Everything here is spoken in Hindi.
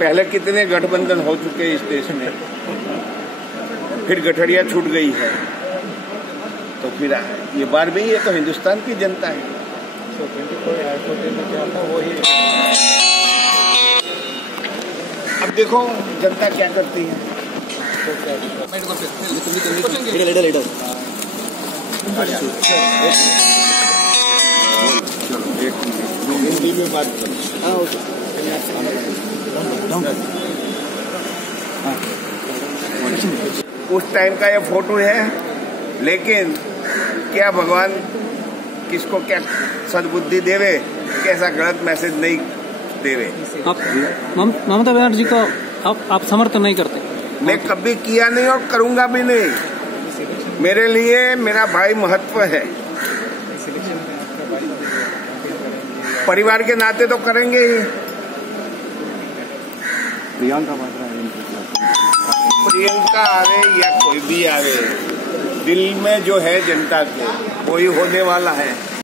पहले कितने गठबंधन हो चुके हैं इस देश में, फिर गठरिया छूट गई है, तो फिर ये बार भी ये तो हिंदुस्तान की जनता है। अब देखो जनता क्या करती है। हिंदी में बात करो। उस टाइम का ये फोटो है, लेकिन क्या भगवान किसको क्या सद्बुद्धि देवे, कैसा गलत मैसेज नहीं देवे। आप ममता बनर्जी को आप समर्थन नहीं करते? मैं कभी किया नहीं और करूंगा भी नहीं। मेरे लिए मेरा भाई महत्व है, परिवार के नाते तो करेंगे ही। प्रियंका आवे या कोई भी आवे, दिल में जो है जनता के वही होने वाला है।